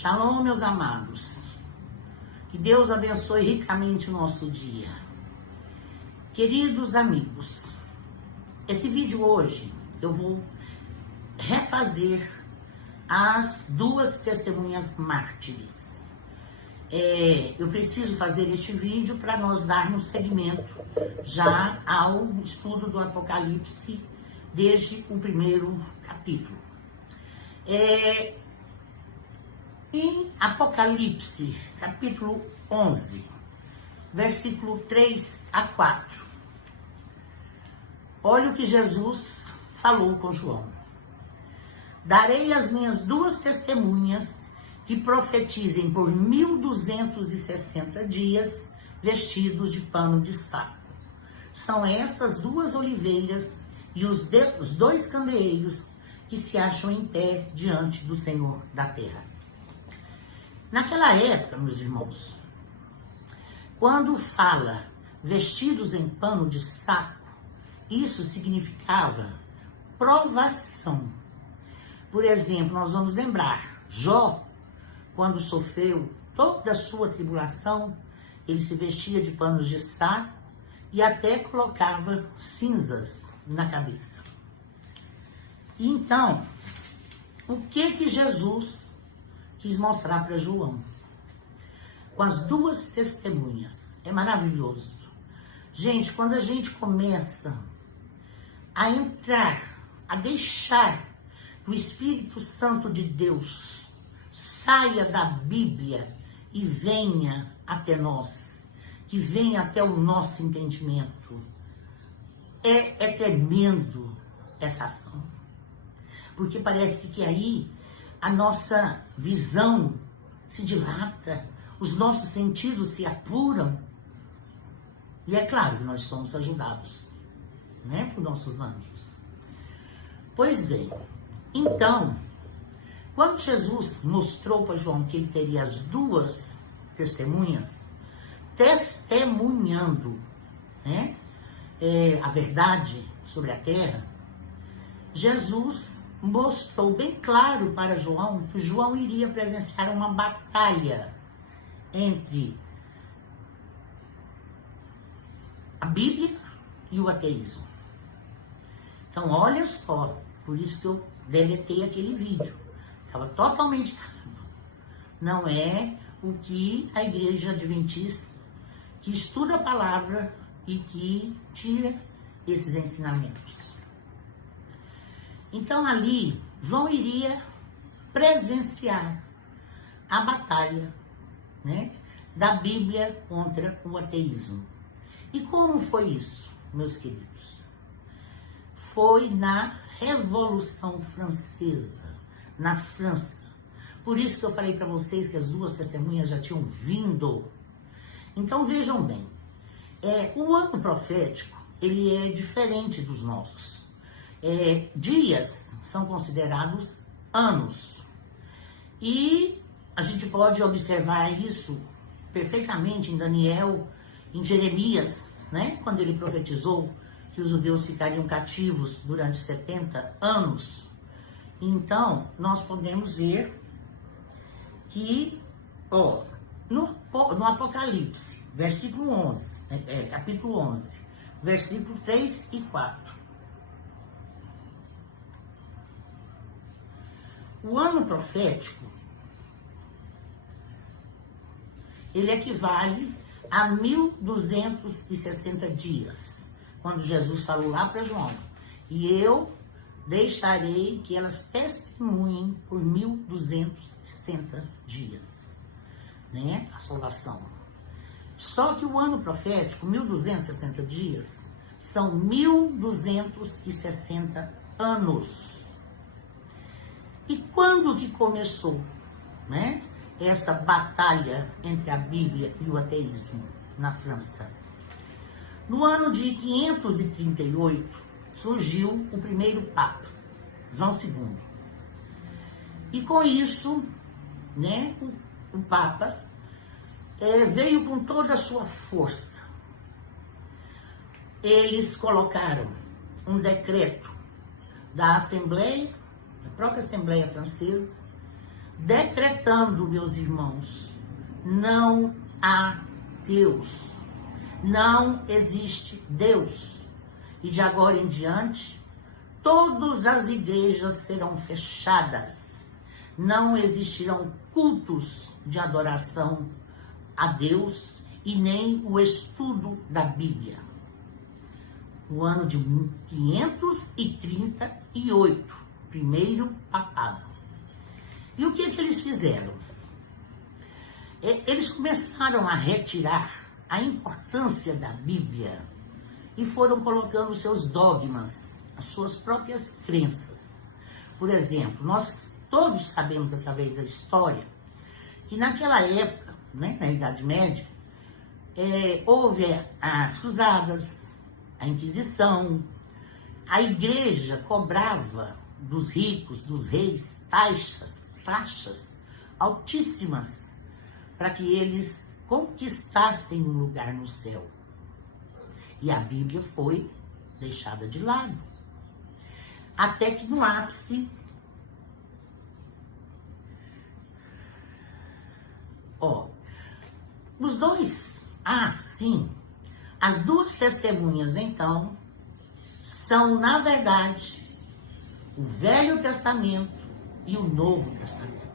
Shalom, meus amados. Que Deus abençoe ricamente o nosso dia. Queridos amigos, esse vídeo hoje eu vou refazer as duas testemunhas mártires. Eu preciso fazer este vídeo para nós darmos seguimento já ao estudo do Apocalipse desde o primeiro capítulo. Em Apocalipse, capítulo 11, versículo 3 a 4, olha o que Jesus falou com João. Darei as minhas duas testemunhas que profetizem por 1260 dias vestidos de pano de saco. São estas duas oliveiras e os dois candeeiros que se acham em pé diante do Senhor da terra. Naquela época, meus irmãos, quando fala vestidos em pano de saco, isso significava provação. Por exemplo, nós vamos lembrar, Jó, quando sofreu toda a sua tribulação, ele se vestia de panos de saco e até colocava cinzas na cabeça. Então, o que Jesus quis mostrar para João? Com as duas testemunhas. É maravilhoso. Gente, quando a gente começa a entrar, a deixar que o Espírito Santo de Deus saia da Bíblia e venha até nós, que venha até o nosso entendimento, é tremendo essa ação. Porque parece que aí a nossa visão se dilata, os nossos sentidos se apuram. E é claro que nós somos ajudados, né, por nossos anjos. Pois bem, então, quando Jesus mostrou para João que ele teria as duas testemunhas, testemunhando, né, a verdade sobre a terra, Jesus mostrou bem claro para João que João iria presenciar uma batalha entre a Bíblia e o ateísmo. Então, olha só, por isso que eu deletei aquele vídeo. Estava totalmente errado. Não é o que a igreja adventista, que estuda a palavra e que tira esses ensinamentos. Então, ali, João iria presenciar a batalha, né, da Bíblia contra o ateísmo. E como foi isso, meus queridos? Foi na Revolução Francesa, na França. Por isso que eu falei para vocês que as duas testemunhas já tinham vindo. Então, vejam bem, o ano profético, ele é diferente dos nossos. Dias são considerados anos. E a gente pode observar isso perfeitamente em Daniel, em Jeremias, né? Quando ele profetizou que os judeus ficariam cativos durante 70 anos. Então, nós podemos ver que, no Apocalipse, versículo 11, capítulo 11, versículo 3 e 4. O ano profético, ele equivale a 1260 dias, quando Jesus falou lá para João, e eu deixarei que elas testemunhem por 1260 dias, né, a salvação. Só que o ano profético, 1260 dias, são 1260 anos. E quando que começou, né, essa batalha entre a Bíblia e o ateísmo na França? No ano de 538, surgiu o primeiro Papa, João II. E com isso, né, o Papa veio com toda a sua força. Eles colocaram um decreto da Assembleia, da própria Assembleia Francesa, decretando, meus irmãos, não há Deus. Não existe Deus. E de agora em diante, todas as igrejas serão fechadas. Não existirão cultos de adoração a Deus e nem o estudo da Bíblia. No ano de 538, primeiro papado. E o que eles fizeram? Eles começaram a retirar a importância da Bíblia e foram colocando seus dogmas, as suas próprias crenças. Por exemplo, nós todos sabemos através da história que naquela época, né, na Idade Média, houve as cruzadas, a Inquisição, a igreja cobrava dos ricos, dos reis, taxas altíssimas para que eles conquistassem um lugar no céu. E a Bíblia foi deixada de lado. Até que no ápice, as duas testemunhas, então, são, na verdade, o Velho Testamento e o Novo Testamento.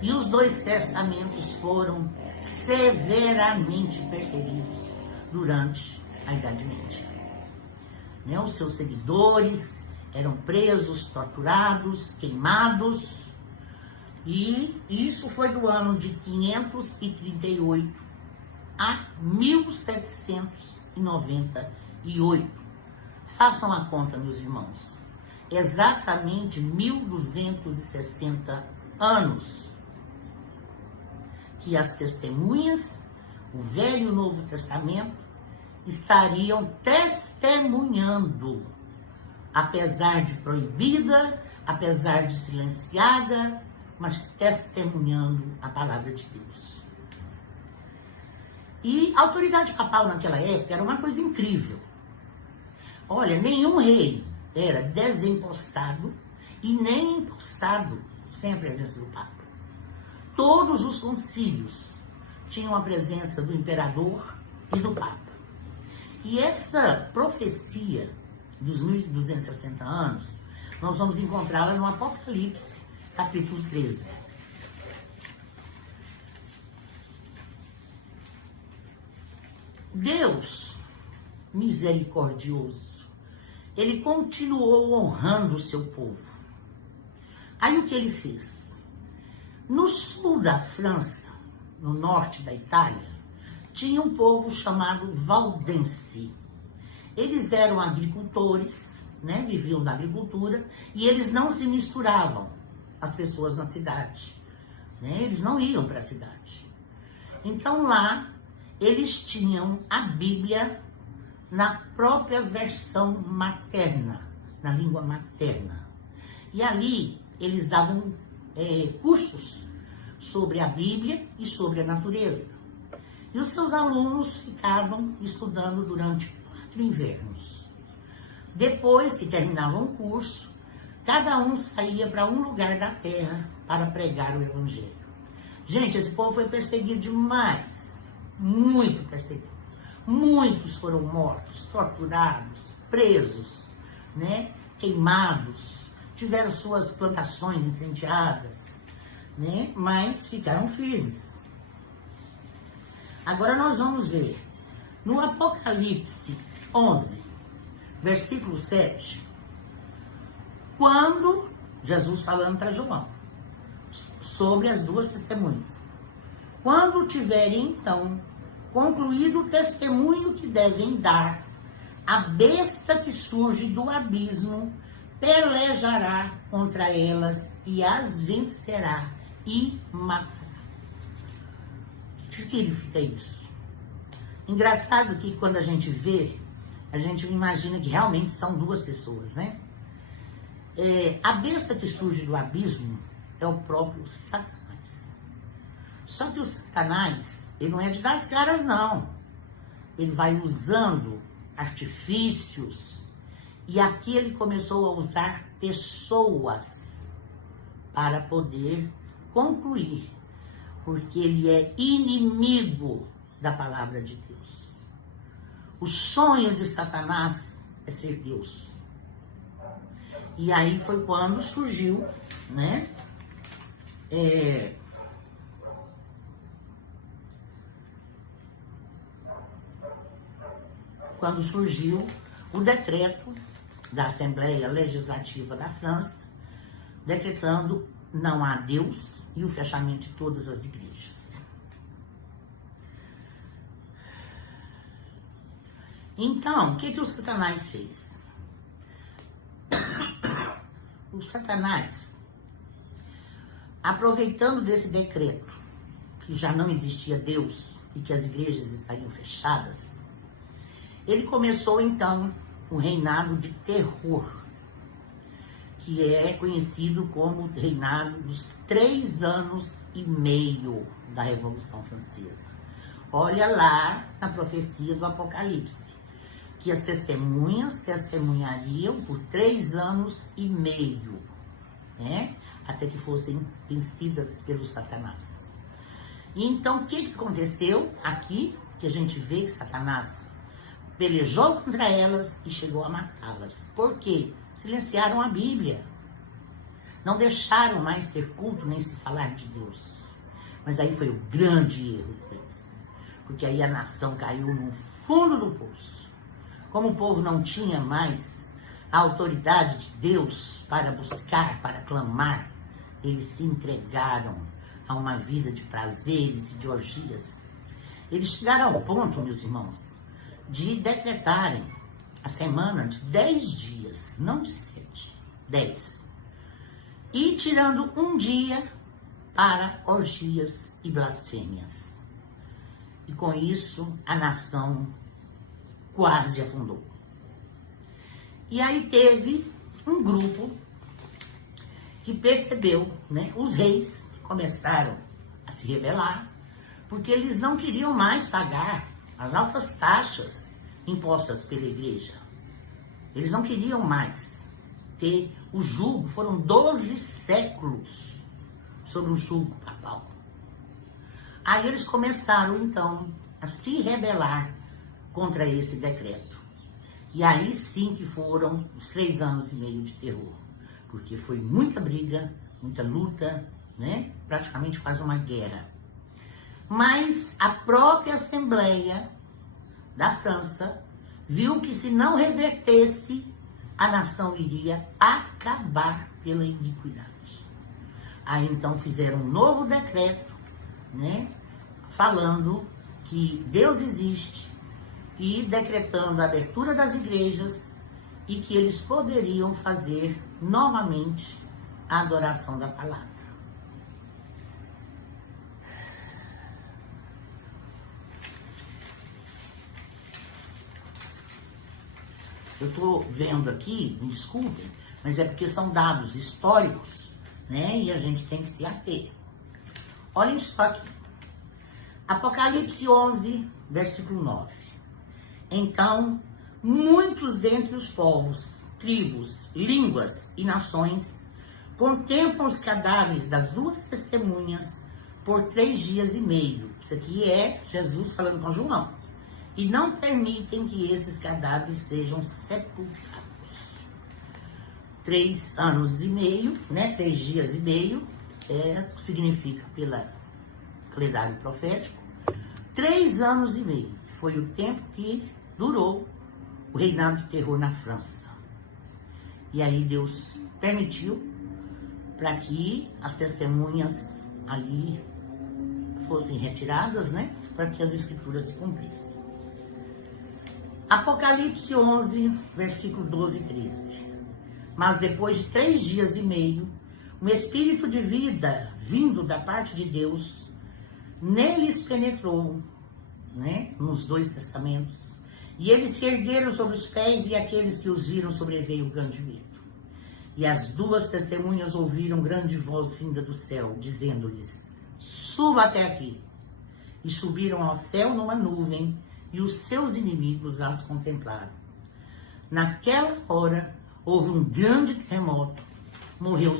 E os dois testamentos foram severamente perseguidos durante a Idade Média. Os seus seguidores eram presos, torturados, queimados, e isso foi do ano de 538 a 1798. Façam a conta, meus irmãos. Exatamente 1260 anos que as testemunhas, o Velho e o Novo Testamento, estariam testemunhando, apesar de proibida, apesar de silenciada, mas testemunhando a palavra de Deus. E a autoridade papal naquela época era uma coisa incrível. Olha, nenhum rei era desempossado e nem empossado sem a presença do Papa. Todos os concílios tinham a presença do imperador e do Papa. E essa profecia dos 1260 anos, nós vamos encontrá-la no Apocalipse, capítulo 13. Deus, misericordioso, ele continuou honrando o seu povo. Aí o que ele fez? No sul da França, no norte da Itália, tinha um povo chamado valdense. Eles eram agricultores, né? Viviam da agricultura, e eles não se misturavam, as pessoas na cidade, né? Eles não iam para a cidade. Então lá, eles tinham a Bíblia na própria versão materna, na língua materna. E ali, eles davam cursos sobre a Bíblia e sobre a natureza. E os seus alunos ficavam estudando durante 4 invernos. Depois que terminavam o curso, cada um saía para um lugar da terra para pregar o Evangelho. Gente, esse povo foi perseguido demais, muito perseguido. Muitos foram mortos, torturados, presos, né? Queimados, tiveram suas plantações incendiadas, né? Mas ficaram firmes. Agora nós vamos ver, no Apocalipse 11, versículo 7, quando Jesus falando para João, sobre as duas testemunhas. Quando tiverem, então, concluído o testemunho que devem dar, a besta que surge do abismo pelejará contra elas e as vencerá e matará. O que significa isso? Engraçado que quando a gente vê, a gente imagina que realmente são duas pessoas, né? A besta que surge do abismo é o próprio Satanás. Só que o Satanás, ele não é de dar as caras, não. Ele vai usando artifícios. E aqui ele começou a usar pessoas para poder concluir, porque ele é inimigo da palavra de Deus. O sonho de Satanás é ser Deus. E aí foi quando surgiu, né? Quando surgiu o decreto da Assembleia Legislativa da França, decretando não há Deus e o fechamento de todas as igrejas. Então, o que o Satanás fez? O Satanás, aproveitando desse decreto, que já não existia Deus e que as igrejas estariam fechadas, ele começou então o reinado de terror, que é conhecido como o reinado dos 3 anos e meio da Revolução Francesa. Olha lá na profecia do Apocalipse, que as testemunhas testemunhariam por 3 anos e meio, né? Até que fossem vencidas pelo Satanás. E então, o que aconteceu aqui? Que a gente vê que Satanás pelejou contra elas e chegou a matá-las. Por quê? Silenciaram a Bíblia. Não deixaram mais ter culto nem se falar de Deus. Mas aí foi o grande erro deles. Porque aí a nação caiu no fundo do poço. Como o povo não tinha mais a autoridade de Deus para buscar, para clamar, eles se entregaram a uma vida de prazeres e de orgias. Eles chegaram ao ponto, meus irmãos, de decretarem a semana de 10 dias, não de 7, 10. E tirando um dia para orgias e blasfêmias. E com isso, a nação quase afundou. E aí teve um grupo que percebeu, né? Os reis começaram a se rebelar, porque eles não queriam mais pagar as altas taxas impostas pela igreja. Eles não queriam mais ter o jugo. Foram 12 séculos sobre o jugo papal. Aí eles começaram, então, a se rebelar contra esse decreto. E aí sim que foram os 3 anos e meio de terror. Porque foi muita briga, muita luta, né? Praticamente quase uma guerra. Mas a própria Assembleia da França viu que se não revertesse, a nação iria acabar pela iniquidade. Aí então fizeram um novo decreto, né? Falando que Deus existe e decretando a abertura das igrejas e que eles poderiam fazer novamente a adoração da palavra. Eu estou vendo aqui, me desculpem, mas é porque são dados históricos, né? E a gente tem que se ater. Olhem só aqui. Apocalipse 11, versículo 9. Então, muitos dentre os povos, tribos, línguas e nações contemplam os cadáveres das 2 testemunhas por 3 dias e meio. Isso aqui é Jesus falando com João. E não permitem que esses cadáveres sejam sepultados. 3 anos e meio, né? 3 dias e meio, significa pelo calendário profético, 3 anos e meio. Foi o tempo que durou o reinado de terror na França. E aí Deus permitiu para que as testemunhas ali fossem retiradas, né? Para que as escrituras se cumprissem. Apocalipse 11, versículo 12 e 13. Mas depois de 3 dias e meio, um espírito de vida vindo da parte de Deus, neles penetrou, né, nos 2 testamentos, e eles se ergueram sobre os pés, e aqueles que os viram sobreveio grande medo. E as 2 testemunhas ouviram grande voz vinda do céu, dizendo-lhes: suba até aqui. E subiram ao céu numa nuvem, e os seus inimigos as contemplaram. Naquela hora, houve um grande terremoto, morreu